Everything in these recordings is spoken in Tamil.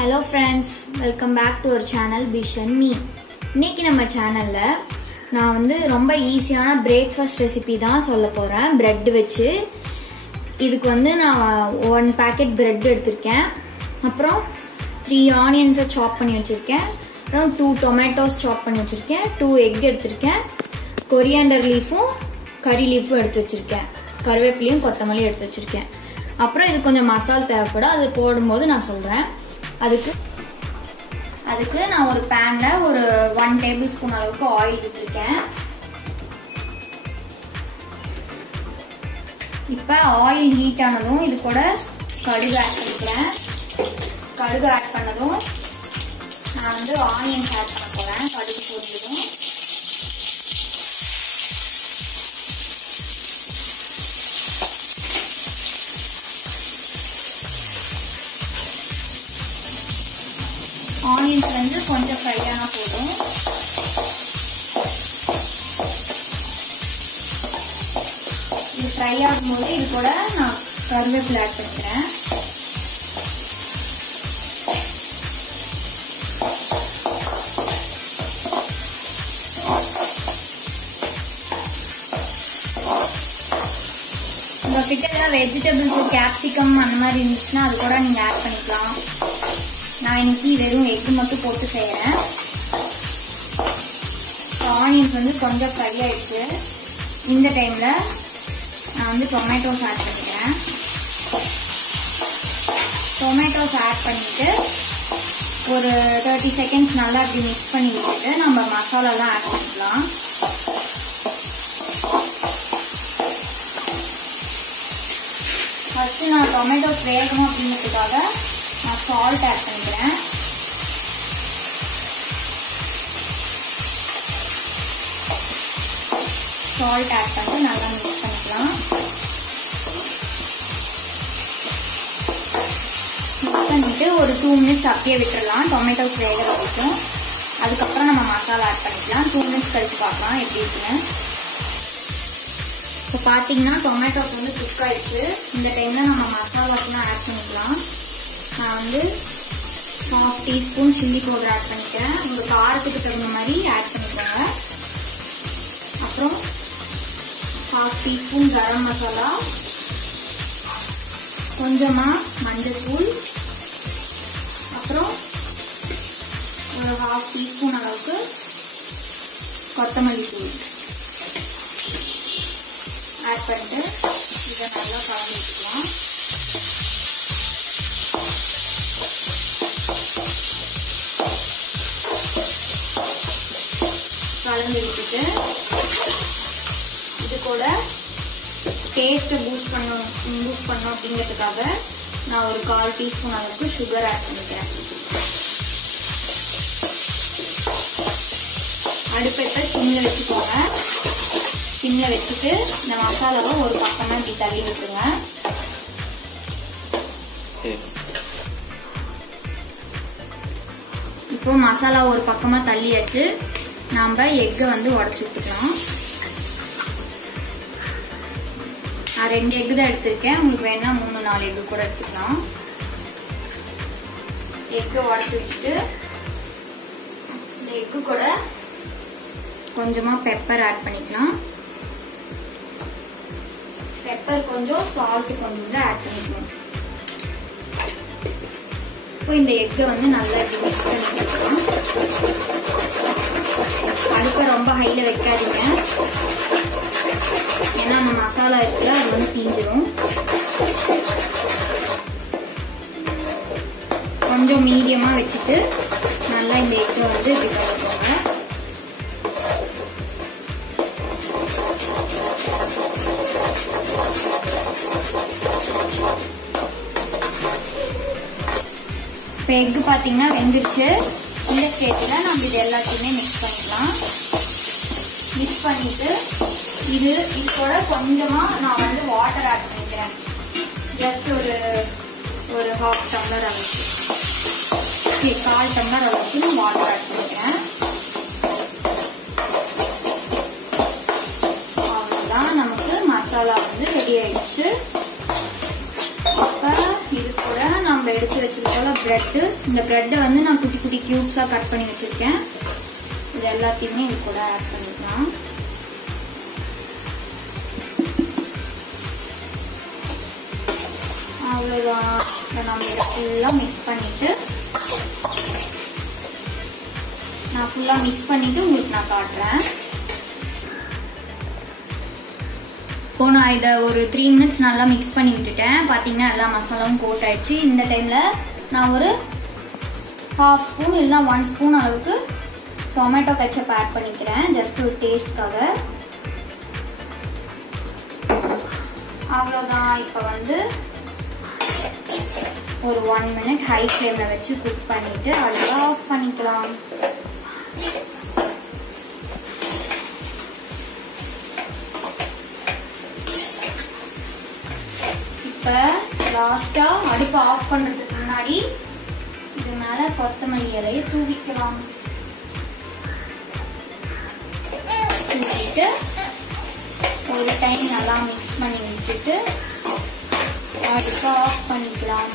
Hello friends, welcome back to our channel Bish and Me. இன்னைக்கு நம்ம சேனல்ல நான் வந்து ரொம்ப ஈஸியான பிரேக்ஃபாஸ்ட் ரெசிபி தான் சொல்ல போறேன். பிரெட் வச்சு இதுக்கு வந்து நான் 1 பாக்கெட் பிரெட் எடுத்துர்க்கேன். அப்புறம் 3 ஆனியன்ஸ் சாப் பண்ணி வச்சிருக்கேன். அப்புறம் 2 டொமேட்டோஸ் சாப் பண்ணி வச்சிருக்கேன். 2 எக் எடுத்துர்க்கேன். கொரியாண்டர் லீஃபும் கரி லீஃபும் எடுத்து வச்சிருக்கேன். கறிவேப்பிலையும் கொத்தமல்லியும் எடுத்து வச்சிருக்கேன். அப்புறம் இது கொஞ்சம் மசாலா தேவைப்படும். அது போடும்போது நான் சொல்றேன். அதுக்கு நான் ஒரு பேன்ல ஒரு 1 டேபிள் ஸ்பூன் அளவுக்கு ஆயில் விட்டுருக்கேன். இப்போ ஆயில் ஹீட் ஆனதும் இது கூட கடுகு ஆட் பண்ணிக்கிறேன். கடுகு ஆட் பண்ணதும் நான் வந்து ஆனியன்ஸ் ஆட் பண்ண போறேன். கடுகு போட்டதும் ஆனியன்ஸ் வந்து கொஞ்சம் ஃப்ரை ஆனா போதும். இது ஃப்ரை ஆகும்போது இது கூட நான் கருவேப்பிலை ஆட் பண்ணிக்கிறேன். உங்ககிட்ட ஏதாவது வெஜிடபிள்ஸ் கேப்சிகம் அந்த மாதிரி இருந்துச்சுன்னா அது கூட நீங்க ஆட் பண்ணிக்கலாம். நான் இன்னைக்கு வெறும் எக் மட்டும் போட்டு செய்யறேன். ஆனியன்ஸ் வந்து கொஞ்சம் ஃப்ரை ஆயிடுச்சு. இந்த டைம்ல நான் வந்து டொமேட்டோஸ் ஆட் பண்ணிக்கிறேன். டொமேட்டோஸ் ஆட் பண்ணிட்டு ஒரு 30 செகண்ட்ஸ் நல்லா அப்படி மிக்ஸ் பண்ணி விட்டுட்டு நம்ம மசாலாலாம் ஆட் பண்ணிக்கலாம். ஃபர்ஸ்ட் நான் டொமேட்டோஸ் வேகணும் அப்படிங்கிறதுக்காக நான் சால்ட் ஆட் பண்ணிக்கிறேன். சால்ட் ஆட் பண்ணி நல்லா மிக்ஸ் பண்ணிக்கலாம். மிக்ஸ் பண்ணிட்டு ஒரு 2 மினிட்ஸ் அப்படியே விட்டுடலாம். டொமேட்டோஸ் வேக வரைக்கும். அதுக்கப்புறம் நம்ம மசாலா ஆட் பண்ணிக்கலாம். 2 மினிட்ஸ் கழிச்சு பார்க்கலாம் எப்படி இருக்குன்னு. இப்போ பார்த்தீங்கன்னா டொமேட்டோஸ் வந்து குக் ஆயிடுச்சு. இந்த டைம்ல நம்ம மசாலாஸ்லாம் ஆட் பண்ணிக்கலாம். நான் வந்து 1/2 டீஸ்பூன் சில்லி பவுடர் ஆட் பண்ணிக்கிறேன். உங்க காரத்துக்கு தகுந்த மாதிரி ஆட் பண்ணிக்கோங்க. அப்புறம் 1/2 டீஸ்பூன் கரம் மசாலா, கொஞ்சமா மஞ்சள் தூள், அப்புறம் ஒரு 1/2 டீஸ்பூன் அளவுக்கு கொத்தமல்லி தூள் ஆட் பண்ணிட்டு இதை நல்லா கலந்து வச்சுக்கலாம். கலந்து விட்டுட்டு இது கூட டேஸ்ட்டை பூஸ்ட் பண்ணும் அப்படிங்கிறதுக்காக நான் ஒரு 1/4 டீஸ்பூன் அளவுக்கு சுகர் ஆட் பண்ணிக்கிறேன். அடுப்பத்தை சிம்ல வச்சுக்கோங்க. சிம்ல வச்சுட்டு இந்த மசாலாவை ஒரு பக்கமா இப்படி தள்ளி விட்டுருங்க. இப்போ மசாலா ஒரு பக்கமா தள்ளியாச்சு. நாம எக்கை வந்து உடைச்சு விட்டுக்கலாம். நான் 2 எக் தான் எடுத்திருக்கேன். உங்களுக்கு வேணா 3-4 எக் கூட எடுத்துக்கலாம். எக்கை உடைச்சு விட்டுட்டு இந்த எக்கு கூட கொஞ்சமா பெப்பர் ஆட் பண்ணிக்கலாம். பெப்பர் கொஞ்சம், சால்ட் கொஞ்சம் தான் ஆட் பண்ணிக்கலாம். இப்போ இந்த எக்கை வந்து நல்லா மிக்ஸ் பண்ணிக்கலாம். அடுப்பை ரொம்ப ஹைல வைக்காதீங்க. ஏன்னா அந்த மசாலா இருக்குல்ல அது வந்து தீஞ்சிடும். கொஞ்சம் மீடியமா வச்சுட்டு நல்லா இந்த எக்கை வந்து இப்படி பண்ணிக்கோங்க. இப்போ எக் பார்த்தீங்கன்னா வெந்துருச்சு. இந்த ஸ்டேஜ்ல நம்ம இது எல்லாத்தையுமே மிக்ஸ் பண்ணிக்கலாம். மிக்ஸ் பண்ணிட்டு இது கூட கொஞ்சமா நான் வந்து வாட்டர் ஆட் பண்ணிக்கிறேன். ஜஸ்ட் ஒரு 1/2 டம்ளர் அளவுக்கு, 1/4 டம்ளர் அளவுக்கு நான் வாட்டர் ஆட் பண்ணிக்கிறேன். அவ்வளோதான், நமக்கு மசாலா வந்து ரெடி ஆயிடுச்சு. இப்போ இது கூட நம்ம எடுத்து வச்சிருக்கோம் பிரெட். இந்த பிரெட்டை வந்து நான் குட்டி குட்டி கியூப்ஸா கட் பண்ணி வச்சிருக்கேன். இது எல்லாத்தையுமே இது கூட ஆட் பண்ணிக்கலாம். அவ்வளோதான். நம்ம இதை ஃபுல்லாக மிக்ஸ் பண்ணிட்டு உங்களுக்கு நான் காட்டுறேன். இப்போ நான் இதை ஒரு 3 மினிட்ஸ் நல்லா மிக்ஸ் பண்ணி விட்டுட்டேன். பார்த்தீங்கன்னா எல்லா மசாலாவும் கோட் ஆயிடுச்சு. இந்த டைமில் நான் ஒரு 1/2 ஸ்பூன் இல்லைனா 1 ஸ்பூன் அளவுக்கு டொமேட்டோ கெச்சப் ஆட் பண்ணிக்கிறேன், ஜஸ்ட் ஒரு டேஸ்ட்காக. அவ்வளோதான். இப்போ வந்து ஒரு 1 மினிட் ஹை ஃப்ளேமில் வச்சு குக் பண்ணிவிட்டு அதை ஆஃப் பண்ணிக்கலாம். இப்போ லாஸ்ட்டாக அடுப்பை ஆஃப் பண்ணுறதுக்கு முன்னாடி இது மேலே கொத்தமல்லி இலையை தூவிக்கலாம். தூவிட்டு ஒரு டைம் நல்லா மிக்ஸ் பண்ணி விட்டுட்டு அடுப்பை ஆஃப் பண்ணிக்கலாம்.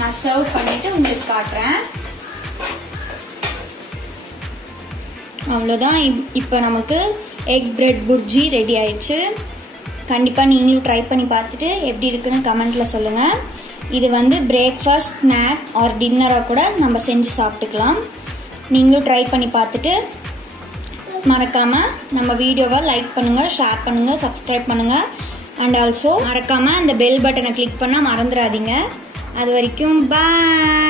நான் சர்வ் பண்ணிட்டு உங்களுக்கு காட்டுறேன். அவ்வளோதான். இப்போ நமக்கு எக் பிரெட் புர்ஜி ரெடி ஆயிடுச்சு. கண்டிப்பாக நீங்களும் ட்ரை பண்ணி பார்த்துட்டு எப்படி இருக்குன்னு கமெண்ட்டில் சொல்லுங்கள். இது வந்து பிரேக்ஃபாஸ்ட், ஸ்நாக் ஆர் டின்னராக கூட நம்ம செஞ்சு சாப்பிட்டுக்கலாம். நீங்களும் ட்ரை பண்ணி பார்த்துட்டு மறக்காமல் நம்ம வீடியோவை லைக் பண்ணுங்கள், ஷேர் பண்ணுங்கள், சப்ஸ்கிரைப் பண்ணுங்கள். அண்ட் ஆல்சோ மறக்காமல் அந்த பெல் பட்டனை கிளிக் பண்ணால் மறந்துடாதீங்க. அது வரைக்கும் பாய்.